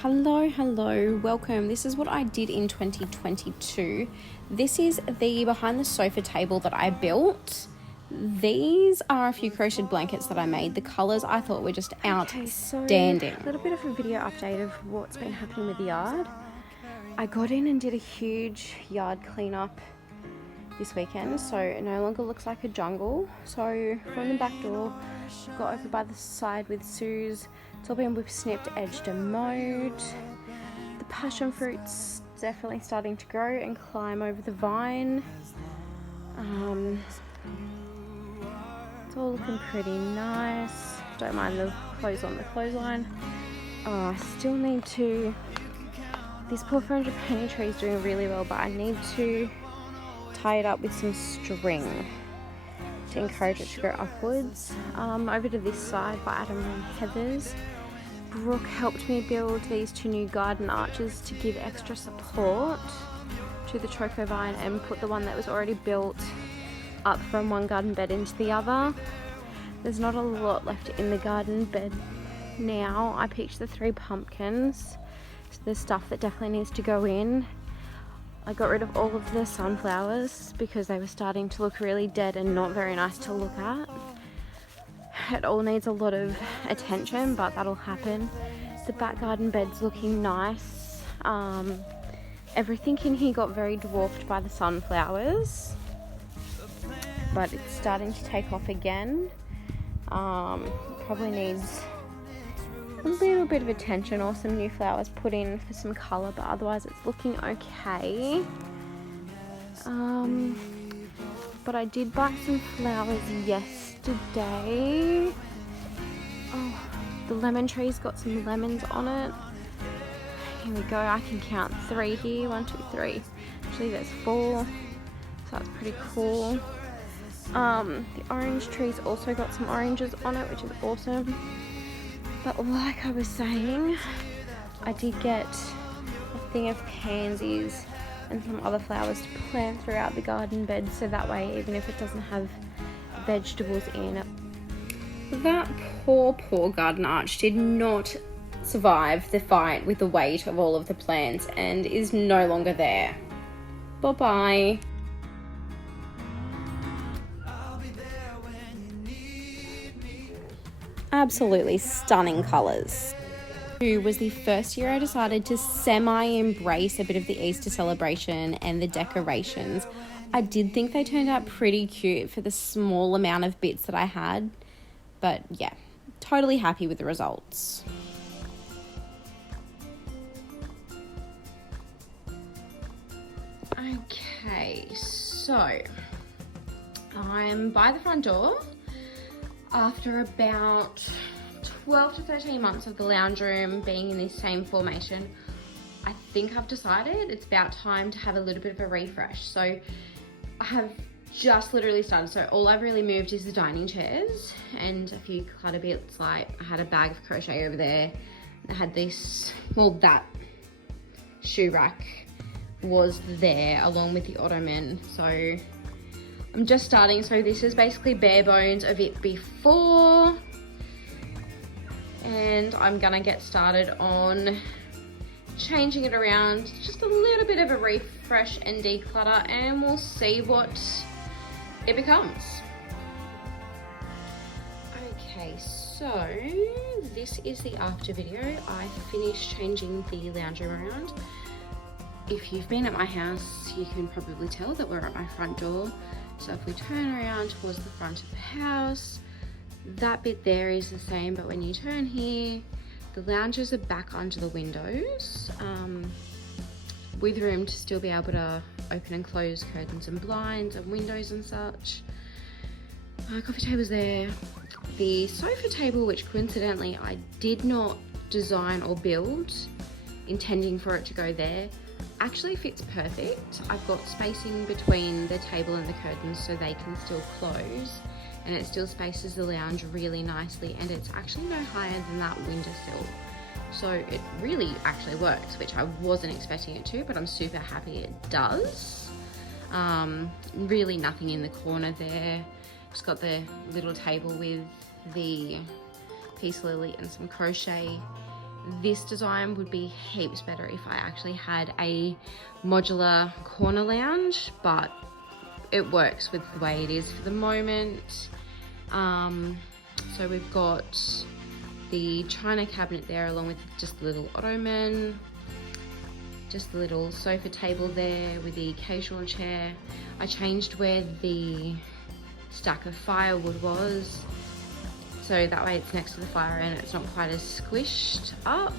Hello, welcome. This is what I did in 2022. This is the behind the sofa table that I built. These are a few crocheted blankets that I made. The colours I thought were just outstanding. So a little bit of a video update of what's been happening with the yard. I got in and did a huge yard cleanup this weekend, so it no longer looks like a jungle. So from the back door, got over by the side with Sue's. It's all been whip snipped, edged and mowed. The passion fruit's definitely starting to grow and climb over the vine. It's all looking pretty nice. Don't mind the clothes on the clothesline. I still need to, this poor 400 tree is doing really well, but I need to tie it up with some string to encourage it to go upwards. Over to this side by Adam and Heather's, Brooke helped me build these two new garden arches to give extra support to the choco vine and put the one that was already built up from one garden bed into the other. There's not a lot left in the garden bed now. I picked the 3 pumpkins, so there's stuff that definitely needs to go in. I got rid of all of the sunflowers because they were starting to look really dead and not very nice to look at. It all needs a lot of attention, but that'll happen. The back garden bed's looking nice. Everything in here got very dwarfed by the sunflowers, but it's starting to take off again. Probably needs a little bit of attention or some new flowers put in for some colour, but otherwise it's looking okay. But I did buy some flowers yesterday. Oh, the lemon tree's got some lemons on it. Here we go, I can count 3 here. 1, 2, 3. Actually there's 4, so that's pretty cool. The orange tree's also got some oranges on it, which is awesome. But like I was saying, I did get a thing of pansies and some other flowers to plant throughout the garden bed, so that way even if it doesn't have vegetables in it. That poor garden arch did not survive the fight with the weight of all of the plants and is no longer there. Bye-bye. Absolutely stunning colours. It was the first year I decided to semi-embrace a bit of the Easter celebration and the decorations. I did think they turned out pretty cute for the small amount of bits that I had, but yeah, totally happy with the results. Okay, so I'm by the front door. After about 12 to 13 months of the lounge room being in this same formation, I think I've decided it's about time to have a little bit of a refresh. So I have just literally started. So all I've really moved is the dining chairs and a few clutter bits. Like I had a bag of crochet over there. I had this, well, that shoe rack was there along with the ottoman. So I'm just starting, so this is basically bare bones of it before, and I'm gonna get started on changing it around, just a little bit of a refresh and declutter, and we'll see what it becomes. Okay, so this is the after video. I finished changing the lounge room around. If you've been at my house, you can probably tell that we're at my front door. So if we turn around towards the front of the house, that bit there is the same, but when you turn here, the lounges are back under the windows, with room to still be able to open and close curtains and blinds and windows and such. Coffee table's there. The sofa table, which coincidentally I did not design or build, intending for it to go there, actually fits perfect. I've got spacing between the table and the curtains so they can still close, and it still spaces the lounge really nicely, and it's actually no higher than that windowsill. So it really actually works, which I wasn't expecting it to, but I'm super happy it does. Really nothing in the corner there. Just got the little table with the peace lily and some crochet this design would be heaps better if I actually had a modular corner lounge, but it works with the way it is for the moment. So we've got the china cabinet there along with just a little ottoman, just a little sofa table there with the occasional chair. I changed where the stack of firewood was, so that way it's next to the fire and it's not quite as squished up.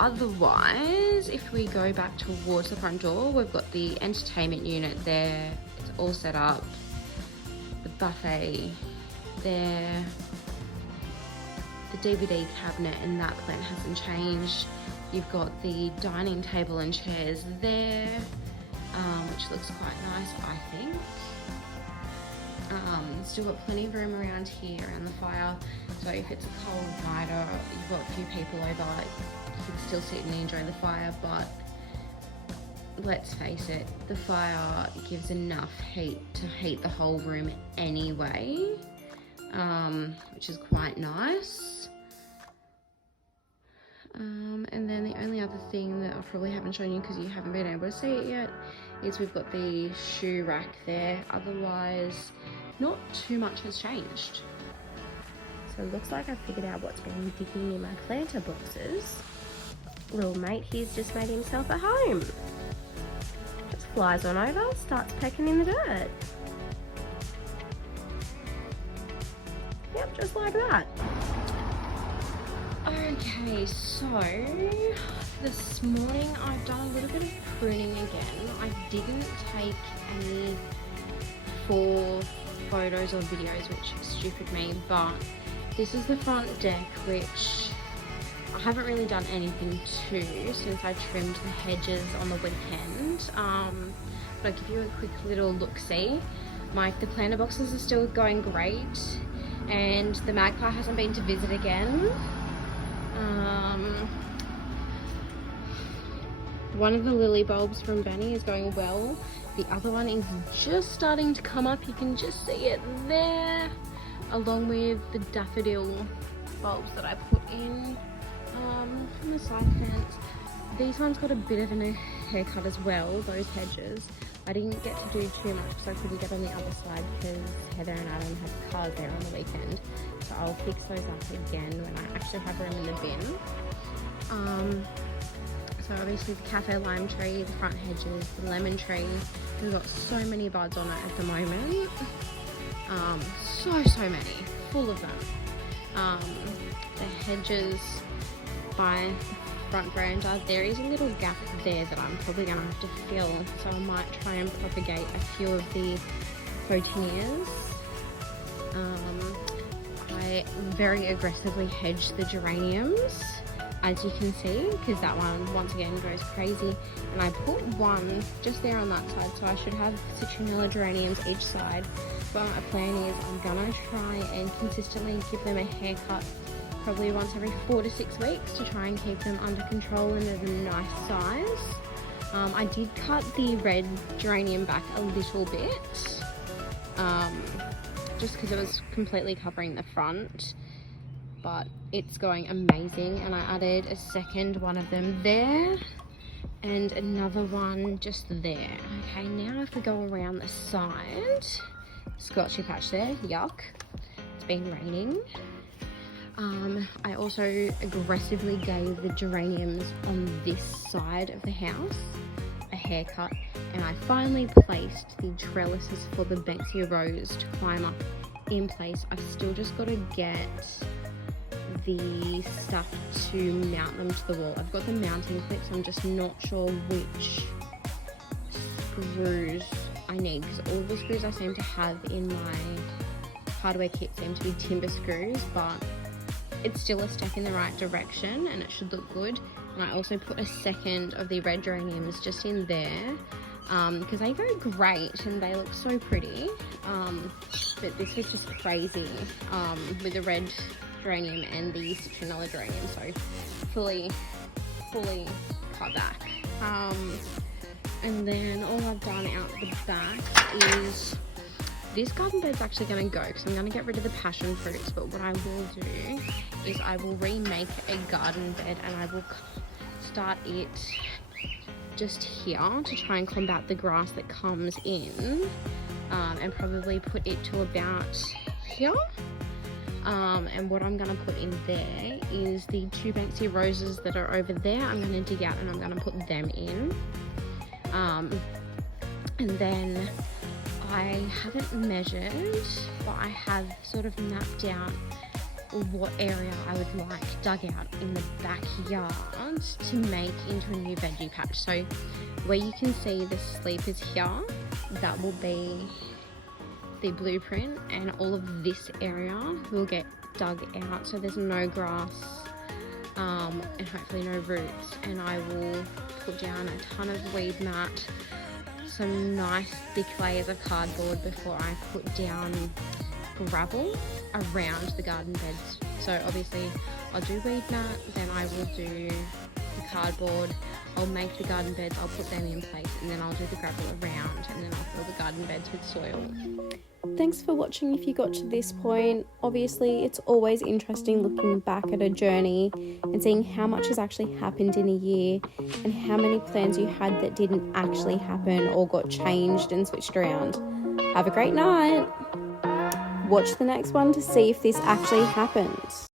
Otherwise, if we go back towards the front door, we've got the entertainment unit there. It's all set up. The buffet there. The DVD cabinet and that plan hasn't changed. You've got the dining table and chairs there, which looks quite nice, I think. Still got plenty of room around here around the fire, so if it's a cold night or you've got a few people over, you can still sit and enjoy the fire. But let's face it, the fire gives enough heat to heat the whole room anyway, which is quite nice. And then the only other thing that I probably haven't shown you because you haven't been able to see it yet is we've got the shoe rack there. Otherwise, not too much has changed. So it looks like I figured out what's been digging in my planter boxes. Little mate, he's just made himself a home. Just flies on over, starts pecking in the dirt. Yep, just like that. Okay, so this morning I've done a little bit of pruning again. I didn't take any full photos or videos, which is stupid me, but this is the front deck, which I haven't really done anything to since I trimmed the hedges on the weekend. But I'll give you a quick little look-see. The planter boxes are still going great, and the magpie hasn't been to visit again. One of the lily bulbs from Benny is going well. The other one is just starting to come up. You can just see it there, along with the daffodil bulbs that I put in from the side fence. These ones got a bit of a haircut as well, those hedges. I didn't get to do too much because I couldn't get on the other side because Heather and Adam had cars there on the weekend. So I'll fix those up again when I actually have room in the bin. So obviously the cafe lime tree, the front hedges, the lemon tree, we've got so many buds on it at the moment. So many, full of them. The hedges by the front veranda, there is a little gap there that I'm probably going to have to fill, so I might try and propagate a few of the photinias. I very aggressively hedge the geraniums, as you can see, because that one once again goes crazy, and I put one just there on that side, so I should have citronella geraniums each side. But my plan is I'm gonna try and consistently give them a haircut probably once every 4 to 6 weeks to try and keep them under control and at a nice size. I did cut the red geranium back a little bit, just because it was completely covering the front, but it's going amazing. And I added a second one of them there and another one just there. Okay, now if we go around the side, scorchy patch there, yuck, it's been raining. I also aggressively gave the geraniums on this side of the house a haircut, and I finally placed the trellises for the Banksia rose to climb up in place. I've still just got to get the stuff to mount them to the wall. I've got the mounting clips, I'm just not sure which screws I need, because all the screws I seem to have in my hardware kit seem to be timber screws, but it's still a step in the right direction and it should look good. And I also put a second of the red geraniums just in there because they go great and they look so pretty, but this is just crazy with the red geranium and the citronella geranium, so fully cut back. And then all I've done out the back is this garden bed's actually going to go because I'm going to get rid of the passion fruits, but what I will do is I will remake a garden bed, and I will start it just here to try and combat the grass that comes in, and probably put it to about here. And what I'm going to put in there is the 2 Banksia roses that are over there. I'm going to dig out and I'm going to put them in. And then I haven't measured, but I have sort of mapped out what area I would like dug out in the backyard to make into a new veggie patch. So where you can see the sleepers here, that will be the blueprint, and all of this area will get dug out so there's no grass, and hopefully no roots. And I will put down a ton of weed mat, some nice thick layers of cardboard before I put down gravel around the garden beds. So obviously I'll do weed mat, then I will do the cardboard, I'll make the garden beds, I'll put them in place, and then I'll do the gravel around, and then I'll fill the garden beds with soil. Thanks for watching if you got to this point. Obviously, it's always interesting looking back at a journey and seeing how much has actually happened in a year and how many plans you had that didn't actually happen or got changed and switched around. Have a great night. Watch the next one to see if this actually happens.